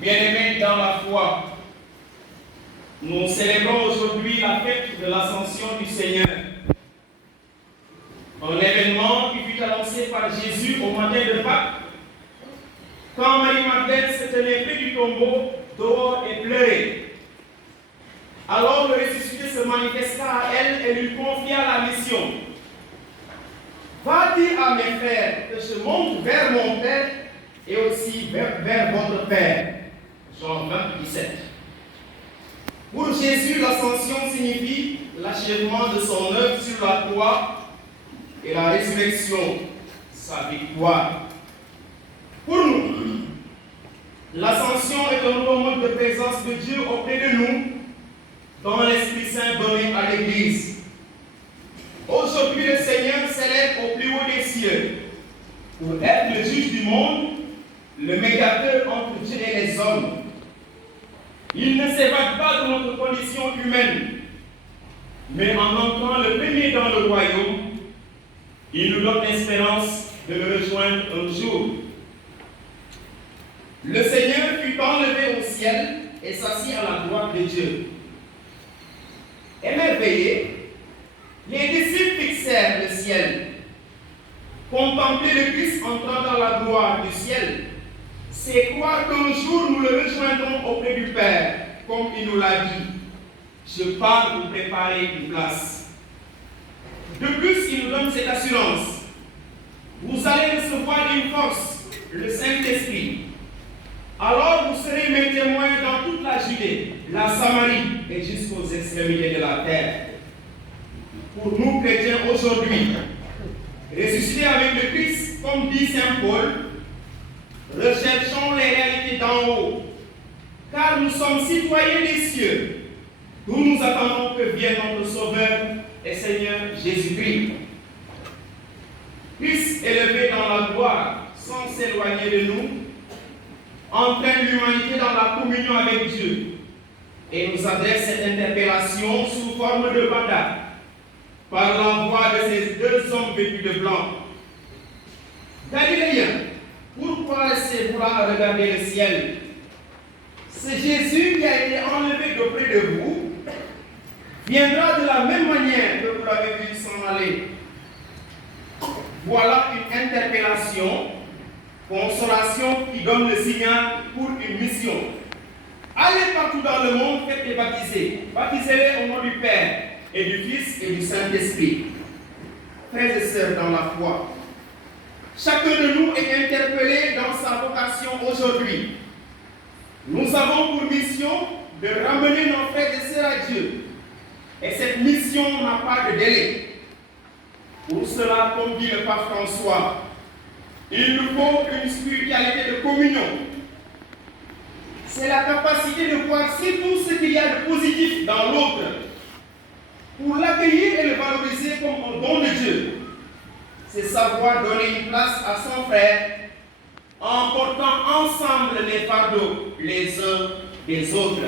Bien-aimés dans la foi, nous célébrons aujourd'hui la fête de l'Ascension du Seigneur. Un événement qui fut annoncé par Jésus au matin de Pâques, quand Marie-Madeleine se tenait près du tombeau, dehors et pleurait. Alors le ressuscité se manifesta à elle et lui confia la mission. Va dire à mes frères que je monte vers mon Père et aussi vers votre Père. Jean 20, 17. Pour Jésus, l'ascension signifie l'achèvement de son œuvre sur la croix et la résurrection, sa victoire. Pour nous, l'ascension est un nouveau mode de présence de Dieu auprès de nous, dans l'Esprit Saint donné à l'Église. Aujourd'hui, le Seigneur s'élève au plus haut des cieux pour être le juge du monde, le médiateur entre Dieu et les hommes. Il ne s'évade pas de notre condition humaine, mais en entrant le premier dans le royaume, il nous donne l'espérance de le rejoindre un jour. Le Seigneur fut enlevé au ciel et s'assit à la droite de Dieu. Émerveillés, les disciples fixèrent le ciel. Contempler le Christ entrant dans la gloire du ciel, c'est croire qu'un jour nous le rejoindrons auprès du Père, comme il nous l'a dit. Je pars vous préparer une place. De plus, il nous donne cette assurance. Vous allez recevoir une force, le Saint-Esprit. Alors vous serez mes témoins dans toute la Judée, la Samarie et jusqu'aux extrémités de la terre. Pour nous chrétiens aujourd'hui, ressuscités avec le Christ, comme dit Saint Paul, recherchons les réalités d'en haut, car nous sommes citoyens des cieux, d'où nous attendons que vienne notre Sauveur et Seigneur Jésus-Christ. Christ élevé dans la gloire, sans s'éloigner de nous, entraîne l'humanité dans la communion avec Dieu et nous adresse cette interpellation sous forme de mandat par la voix de ces deux hommes vêtus de blanc. Galiléens, pourquoi restez-vous là à regarder le ciel? C'est Jésus qui a été enlevé d'auprès de vous, viendra de la même manière que vous l'avez vu s'en aller. Voilà une interpellation, consolation qui donne le signal pour une mission. Allez partout dans le monde, faites les baptiser. Baptisez-les au nom du Père et du Fils et du Saint-Esprit. Frères et sœurs dans la foi, chacun de nous est interpellé dans sa vocation aujourd'hui. Nous avons pour mission de ramener nos frères et sœurs à Dieu. Et cette mission n'a pas de délai. Pour cela, comme dit le pape François, il nous faut une spiritualité de communion. C'est la capacité de voir tout ce qu'il y a de positif dans l'autre, pour l'accueillir et le valoriser comme un don de Dieu. C'est savoir donner une place à son frère en portant ensemble les fardeaux les uns des autres.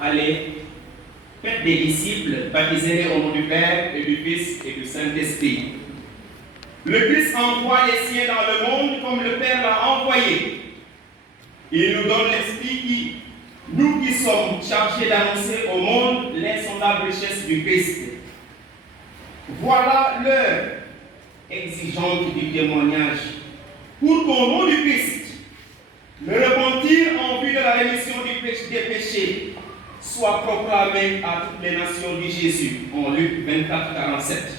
Allez, faites des disciples, baptisez-les au nom du Père et du Fils et du Saint-Esprit. Le Christ envoie les siens dans le monde comme le Père l'a envoyé. Il nous donne l'Esprit qui, nous qui sommes chargés d'annoncer au monde l'insondable richesse du Christ. Voilà l'heure exigeante du témoignage pour qu'au nom du Christ, le repentir en vue de la rémission des péchés soit proclamé à toutes les nations, dit Jésus en Luc 24, 47.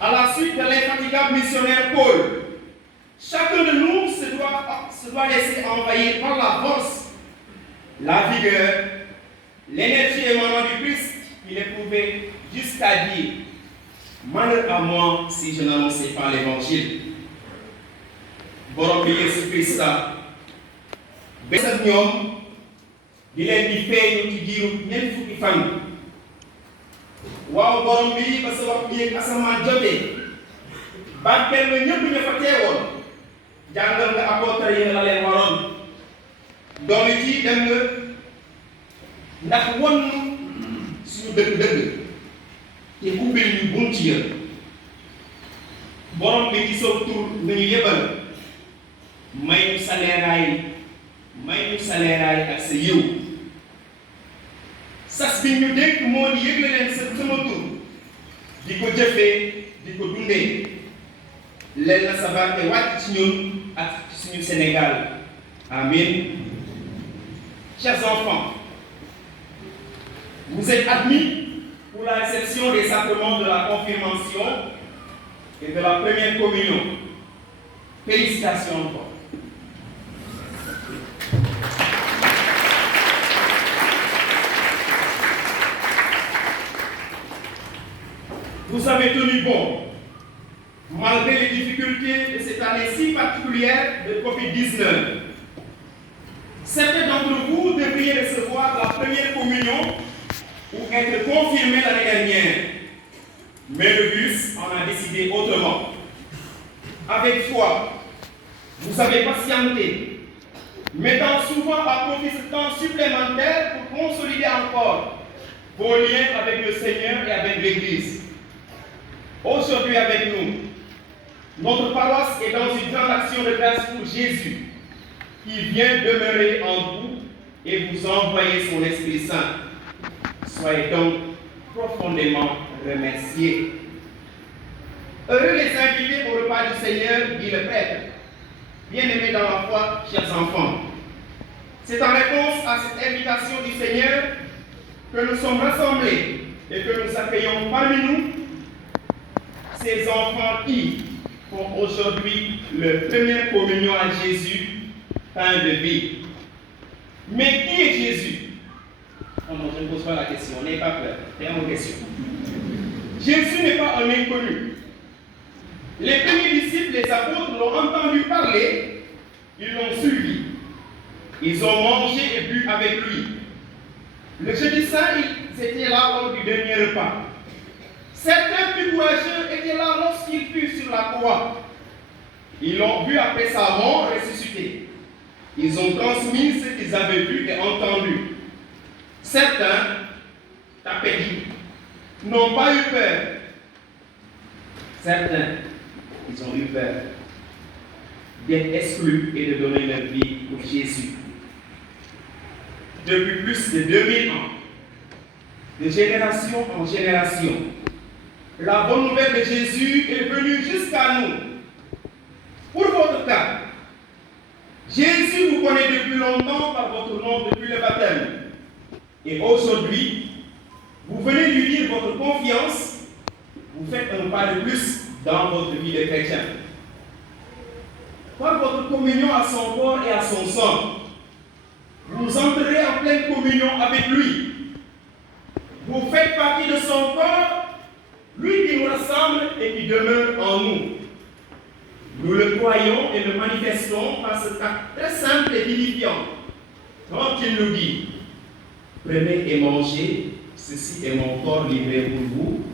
À la suite de l'infatigable missionnaire Paul, chacun de nous se doit laisser envahir par la force, la vigueur, l'énergie émanant du Christ qu'il éprouvait jusqu'à dire « Malheur à moi si je n'annonçais pas l'évangile ». Borom bi Yesu Krista bés ak ñoom di leen di feeñu ci diiru ñeent fukki fan. Waaw borom bi ba sa wax yéeg asamaan jotee bàkkeel nga ñëpp ña fa teewoon jàngal nga apôtre yi la leen waroon doole ci dem nga ndax won suñu dëgg-dëgg te ubbil ñu bunt ya borom bi ci sa tur nga ñu yebal may ñu saleeraay ak sa yiw sas bi ñu dénk moo di yëgle leen sama tur di ko jëfee di ko dundee leen na sa barke wàcc ci ñun ak ci suñu Sénégal. Amen. Chers enfants, vous êtes admis pour la réception des sacrements de la confirmation et de la première communion. Félicitations encore. Vous avez tenu bon, malgré les difficultés de cette année si particulière de Covid-19. Certains d'entre vous devriez recevoir la première communion ou être confirmés l'année dernière. Mais le virus en a décidé autrement. Avec foi, vous avez patienté, mettant souvent à profit ce temps supplémentaire pour consolider encore vos liens avec le Seigneur et avec l'Église. Aujourd'hui avec nous, notre paroisse est dans une grande action de grâce pour Jésus, qui vient demeurer en vous et vous envoyer son Esprit Saint. Soyez donc profondément remerciés. Heureux les invités au repas du Seigneur, dit le prêtre. Bien-aimés dans la foi, chers enfants, c'est en réponse à cette invitation du Seigneur que nous sommes rassemblés et que nous accueillons parmi nous ces enfants qui font aujourd'hui leur première communion à Jésus, pain de vie. Mais qui est Jésus? Oh non, je ne pose pas la question, n'ayez pas peur, c'est une question. Jésus n'est pas un inconnu. Les premiers disciples, les apôtres, l'ont entendu parler, ils l'ont suivi. Ils ont mangé et bu avec lui. Le jeudi saint, ils étaient là lors du dernier repas. Certains plus courageux étaient là lorsqu'il fut sur la croix. Ils l'ont vu après sa mort ressuscité. Ils ont transmis ce qu'ils avaient vu et entendu. Certains, tapaient dit, n'ont pas eu peur. Certains, ils ont eu peur d'être exclus et de donner leur vie pour Jésus. Depuis plus de 2000 ans, de génération en génération, la bonne nouvelle de Jésus est venue jusqu'à nous. Pour votre cas, Jésus vous connaît depuis longtemps par votre nom depuis le baptême. Et aujourd'hui, vous venez lui dire votre confiance, vous faites un pas de plus dans votre vie de chrétien. Par votre communion à son corps et à son sang, vous entrerez en pleine communion avec lui. Vous faites partie de son corps, lui qui nous rassemble et qui demeure en nous. Nous le croyons et le manifestons par cet acte très simple et vivifiant. Quand il nous dit, prenez et mangez, ceci est mon corps livré pour vous.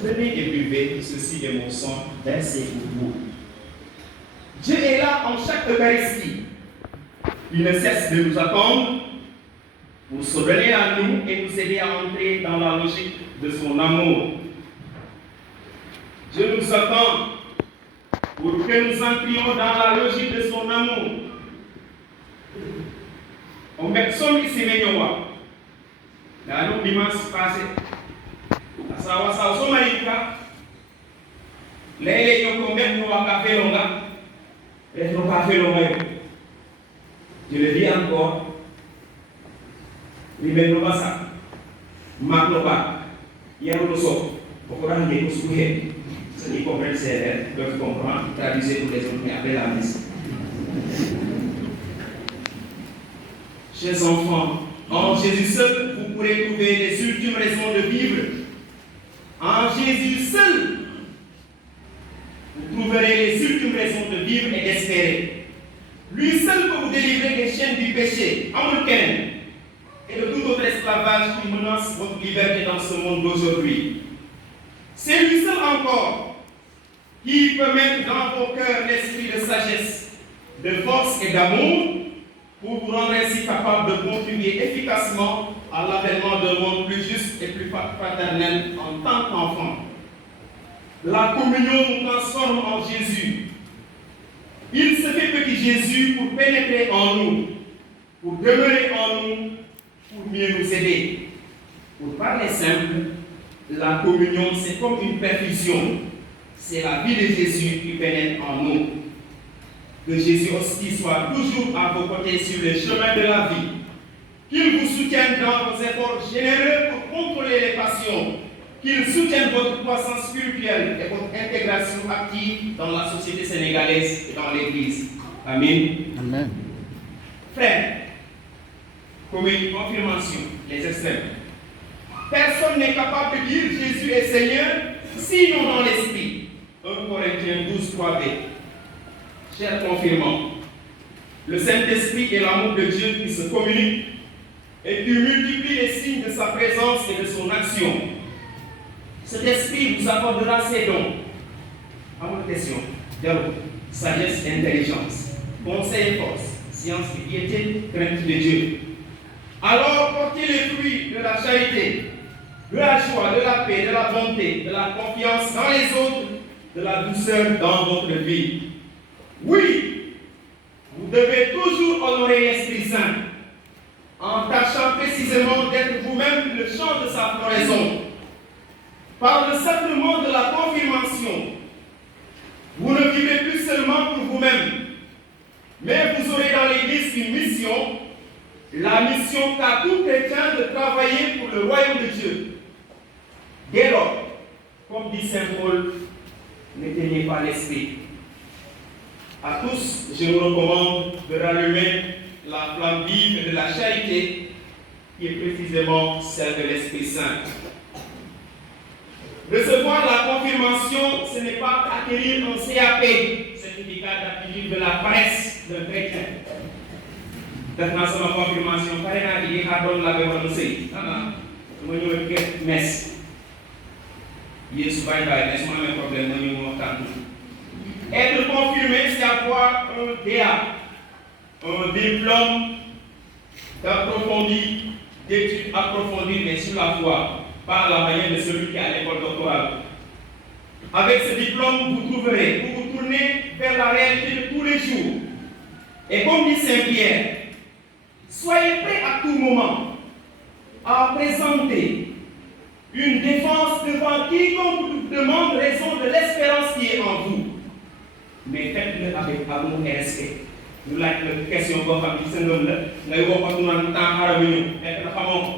Prenez et buvez, ceci est mon sang versé pour vous. Dieu est là en chaque Eucharistie. Il ne cesse de nous attendre pour se donner à nous et nous aider à entrer dans la logique de son amour. Dieu nous attend pour que nous entrions dans la logique de son amour. On met son ici, dans le dimanche passé. Asawa sa somaïka, les gens qui ont mis au café longa, et au café longa. Je le dis encore, il met le basa, Makloba, Yaroso, au courant des Kousoué, ceux qui comprennent CRR peuvent comprendre, traduisez pour les autres, mais après la messe. Chers enfants, en Jésus seul, vous pourrez trouver les ultimes raisons de vivre. En Jésus seul, vous trouverez les ultimes raisons de vivre et d'espérer. Lui seul peut vous délivrer des chaînes du péché, américain, et de tout autre esclavage qui menace votre liberté dans ce monde d'aujourd'hui. C'est lui seul encore qui peut mettre dans vos cœurs l'esprit de sagesse, de force et d'amour pour vous rendre ainsi capable de contribuer efficacement à l'avènement d'un monde plus juste et plus fraternel en tant qu'enfant. La communion nous transforme en Jésus. Il se fait petit prit Jésus pour pénétrer en nous, pour demeurer en nous, pour mieux nous aider. Pour parler simple, la communion, c'est comme une perfusion. C'est la vie de Jésus qui pénètre en nous. Que Jésus aussi soit toujours à vos côtés sur le chemin de la vie. Qu'il vous soutienne dans vos efforts généreux pour contrôler les passions. Qu'il soutienne votre croissance spirituelle et votre intégration active dans la société sénégalaise et dans l'Église. Amen. Amen. Frères, comme une confirmation, les extrêmes. Personne n'est capable de dire Jésus est Seigneur, sinon dans l'esprit. 1 Corinthiens 12, 3b. Chers confirmants, le Saint-Esprit est l'amour de Dieu qui se communique et qui multiplie les signes de sa présence et de son action. Cet esprit vous accordera ses dons. À votre question, dialogue, sagesse et intelligence, conseil et force, science et piété, crainte de Dieu. Alors portez les fruits de la charité, de la joie, de la paix, de la bonté, de la confiance dans les autres, de la douceur dans votre vie. Oui, vous devez toujours honorer l'Esprit Saint en tâchant précisément d'être vous-même le champ de sa floraison. Par le sacrement de la confirmation, vous ne vivez plus seulement pour vous-même, mais vous aurez dans l'Église une mission, la mission qu'a tout chrétien de travailler pour le royaume de Dieu. Dès lors, comme dit Saint Paul, n'éteignez pas l'esprit. À tous, je vous recommande de rallumer la flamme vive de la charité, qui est précisément celle de l'Esprit Saint. Recevoir la confirmation, ce n'est pas acquérir un CAP, certificat d'aptitude de la presse d'un chrétien. Def naa sama confirmation pare naa ci di xaar doon la wala mu sëy dama ñëw rek messe Yeesu bàyyi mais su ma amee problème ma ñëw mu waxtaan. Être confirmé, c'est avoir un DA, un diplôme d'approfondi, d'études approfondies, mais sur la foi, par la manière de celui qui est à l'école doctorale. Avec ce diplôme, vous trouverez, vous vous tournez vers la réalité de tous les jours. Et comme dit Saint Pierre, soyez prêts à tout moment à présenter une défense devant quiconque vous demande raison de l'espérance qui est en vous. Mais faites-le avec amour et respect. Nous l'avons la question boo xam ne sa ngëm la ngay woo ko naan temps xaaral ma ñëw fekk na xamoo ko.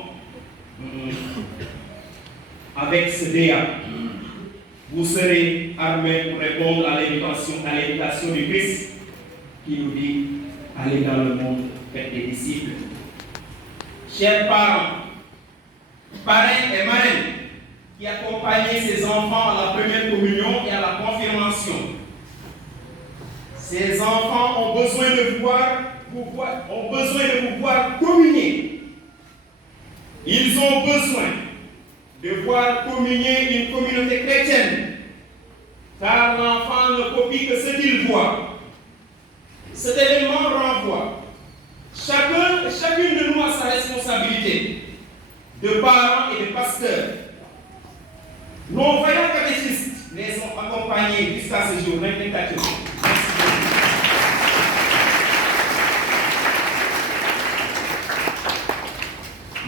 Avec ce DA, vous serez armés pour répondre à l'invitation du Christ qui nous dit allez dans le monde, faites des disciples. Chers parents, parrains et marraines qui accompagnez ces enfants à la première communion et à la confirmation. Ces enfants ont besoin de vous voir communier. Ils ont besoin de voir communier une communauté chrétienne, car l'enfant ne copie que ce qu'il voit. Cet événement renvoie chacune de nous à sa responsabilité de parents et de pasteurs. Nos voyants catéchistes les ont accompagnés jusqu'à ce jour.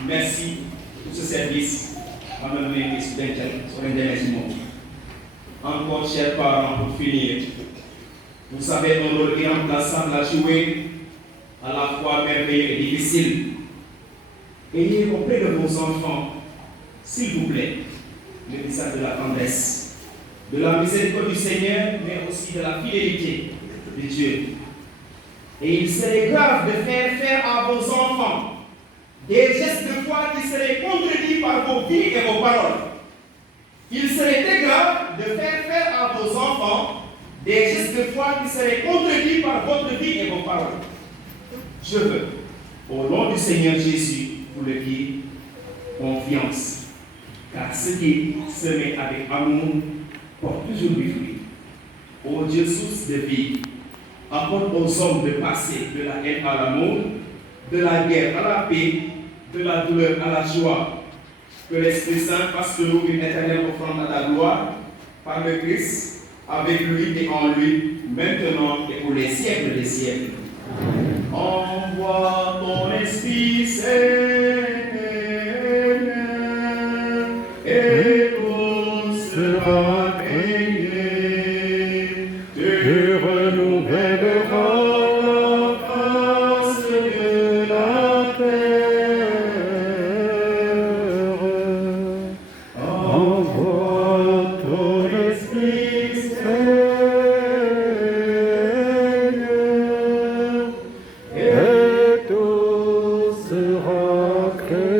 Merci pour ce service. Encore, chers parents, pour finir, vous savez un rôle irremplaçable à jouer, à la fois merveilleux et difficile. Ayez auprès de vos enfants, s'il vous plaît, le message de la tendresse, de la miséricorde du Seigneur, mais aussi de la fidélité de Dieu. Et il serait grave de faire à vos enfants des gestes de foi qui seraient contredits par vos vies et vos paroles. Il serait très grave de faire à vos enfants des gestes de foi qui seraient contredits par votre vie et vos paroles. Je veux, au nom du Seigneur Jésus, vous le dire, confiance. Car ce qui se met avec amour porte toujours du fruit. Ô Dieu, source de vie, apporte aux hommes de passer de la haine à l'amour, de la guerre à la paix, de la douleur à la joie. Que l'Esprit Saint fasse de nous une éternelle offrande à ta gloire, par le Christ, avec lui et en lui, maintenant et pour les siècles des siècles. Envoie ton esprit, Seigneur, et tout sera créé. Tu renouvelleras la face de la terre. Envoie ton esprit, Seigneur, et tout sera créé.